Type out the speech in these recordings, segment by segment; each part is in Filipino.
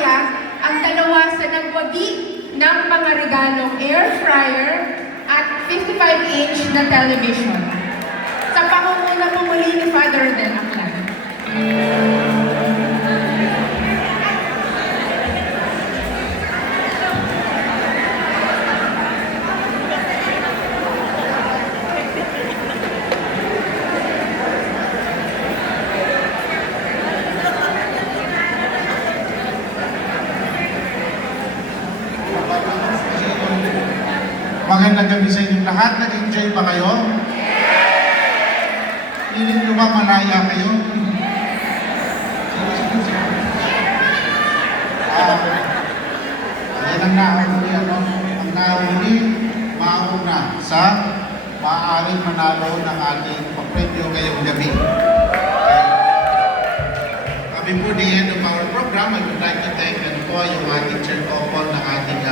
Malaya ang dalawa sa nagwagi ng mga regalong air fryer at 55-inch na television. Sa pangunguna po muli ni Father Del Aklan. Magandang gabi sa inyong lahat. Nag-enjoy ba kayo? Piling nyo ba malaya kayo? Yan ang nahuli, ang nahuli, mauna sa maaaring manalo ng ating papremyo ngayong gabi. Kami po the end of our program, I would like to thank po yung ating chair couple ng ating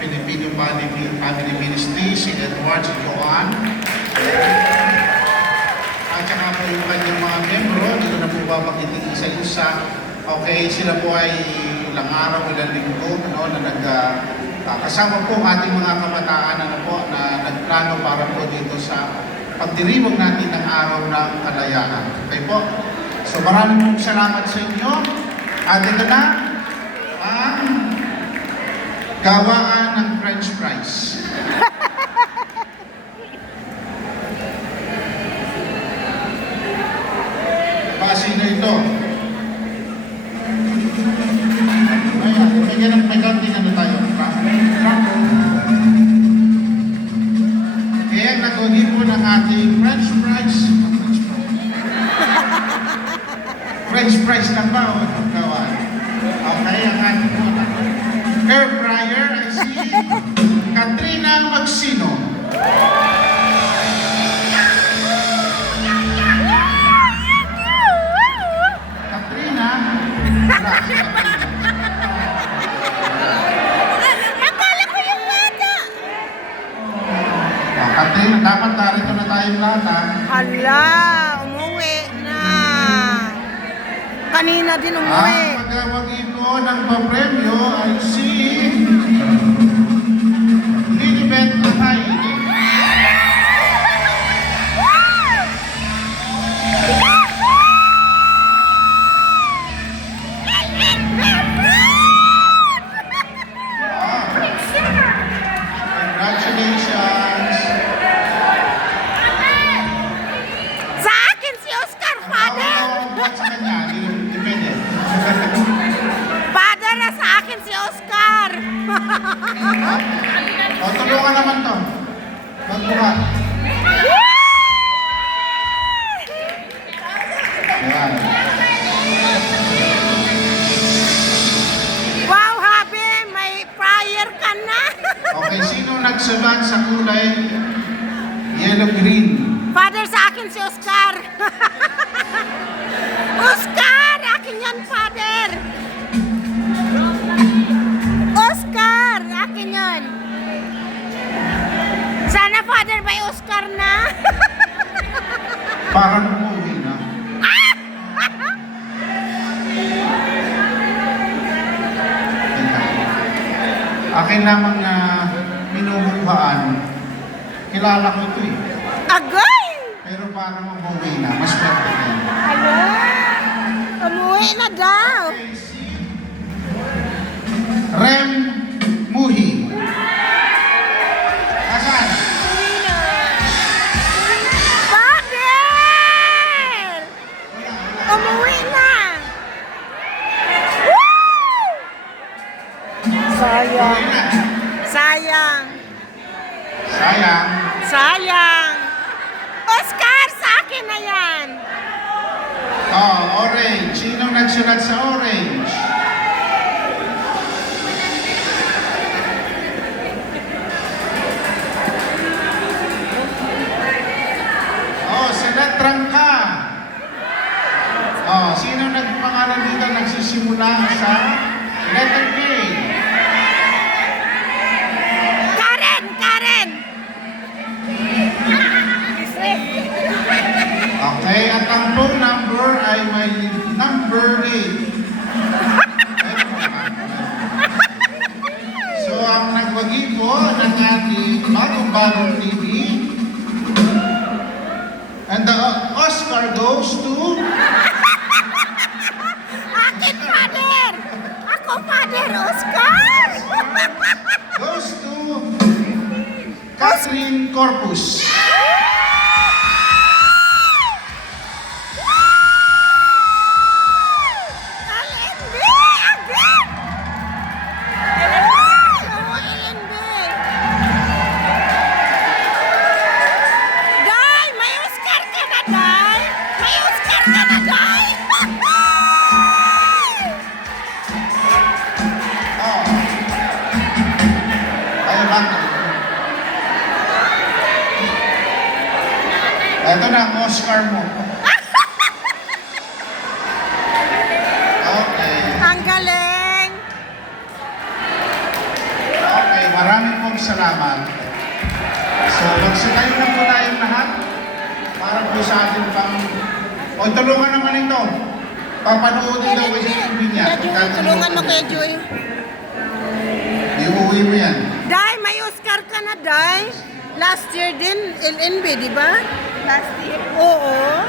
Filipino Family Ministry, si Edward, si Joanne. At saka po yung kanyang mga membro, dito na po babagitin isa-isa. Okay, sila po ay ilang araw, ilang linggo, na kasama po ang ating mga kabataan na nagplano para po dito sa pagdiriwang natin ng araw ng kalayaan. Okay po? So maraming pong salamat sa inyo. At ito na ang gawaan ng French fries. Sino ito? Ayan, may ganting ano tayo. Kaya nagawin po ng ating French fries. French fries lang ba o itong gawaan? Okay, ang ating po air fryer ay si Katrina Magsino. Katrina? Wala, si Katrina. Akala ko yung bata! Katrina, dapat narito na tayong lahat ha. Hala, umuwi na. Kanina din umuwi. Ang magawagi po ng papremyo ay si Lilibet Atay. Congratulations! Sa akin si Oscar, Father! What sa kanya? Depende. Father, sa akin si Oscar! O, tulungan naman to. Magbuhat. Ayan. Wow, Habi! May fryer ka na! Okay, sino nagsulat sa kulay yellow-green? Father, sa akin si Oscar! Oscar! Akin yan, Father! Oscar! Akin yan! Sana, Father, may Oscar na! Parang umuwi na. Akin lamang na minumukhaan. Kilala ko ito eh. Agoy! Pero parang umuwi na. Mas perfect yan. Ano? Umuwi na daw! Okay, si Rem Muhi. Asan? Father! Umuwi na! Woo! Sayang. Sayang. Sayang. Sayang. Oscar, sa akin na yan. Oh, orange. Sinong nagsulat sa orange? Oh, sa letrang K. Oh, sino nagpangalan dito nagsisimula sa letter K? Karen! Karen! Okay, at ang phone number ay may number 8. Jacqueline Corpus. LNB! Agad! Oo, LNB. Day, may Oscar ka na, Day! May Oscar ka na, Day! Oh. Tayo lang. Ito na ang Oscar mo. Okay. Ang galing! Okay, maraming pong salamat. So, magsitayo na po tayong lahat para po sa ating pang... O, tulungan naman ito. Papanoodin daw kasi yung TV niya. Kuya Joy, tulungan mo Kuya Joy. Iuwi mo yan. Day, may Oscar ka na, Day. Last year din, LNB, di ba? Last year? Oo.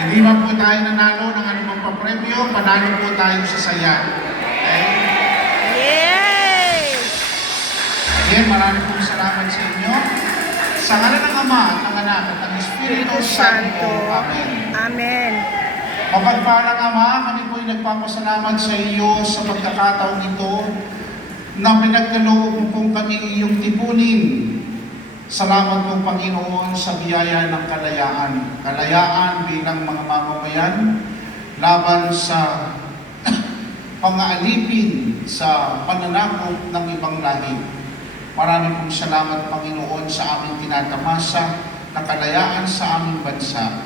Hindi man po tayo nanalo ng anumang papremyo, panalo po tayo sa saya. Okay? Yay! Again, maraming pong salamat sa inyo. Sa ngalan ng Ama at ng Anak at ng Espiritu Santo. Amen. Amen. Mapagpalang Ama, kami po ay nagpapasalamat sa iyo sa pagkakataong ito na pinagkaloob mo pong kami iyong tipunin. Salamat po, Panginoon, sa biyaya ng kalayaan. Kalayaan bilang mga mamamayan laban sa pang-aalipin sa pananakop ng ibang lahi. Maraming pong salamat, Panginoon, sa aming tinatamasa na kalayaan sa aming bansa.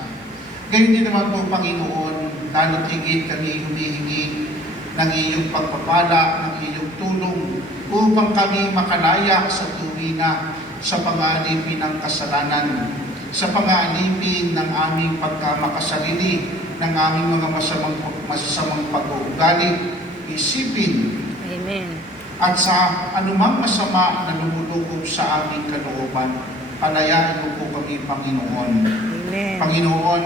Gayun din naman po, Panginoon, lalo't higit kami humihingi ng iyong pagpapala, ng iyong tulong upang kami makalaya sa tuwina sa pang-aalipin ng kasalanan, sa pang-aalipin ng aming pagkamakasarili, ng aming mga masasamang pag-uugali, isipin, Amen. at sa anumang masama na lumulukob sa aming kalooban. Palayain mo po kami, Panginoon. Amen. Panginoon,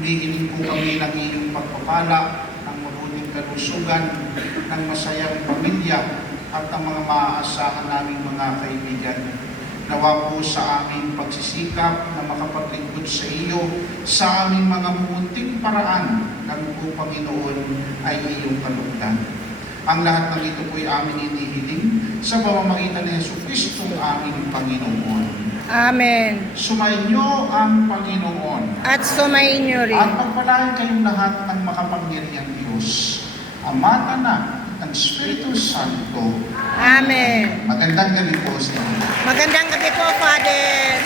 humihiling po kami ng iyong pagpapala, ng mabuting kalusugan, ng masayang pamilya, at ang mga maaasahan naming mga kaibigan. Nawa po sa aming pagsisikap na makapaglingkod sa iyo sa aming mga mumunting paraan ng po, Panginoon, ay iyong kalugdan. Ang lahat ng ito po'y aming inihiling sa pamamagitan ni Jesucristo aming Panginoon. Amen. Sumainyo ang Panginoon. At sumayin niyo rin. At pagpalain kayong lahat ng makapangyarihang Diyos, Ama, Anak, at Espiritu Santo. Amen. Magandang gabi po sa inyo. Magandang gabi po, Father.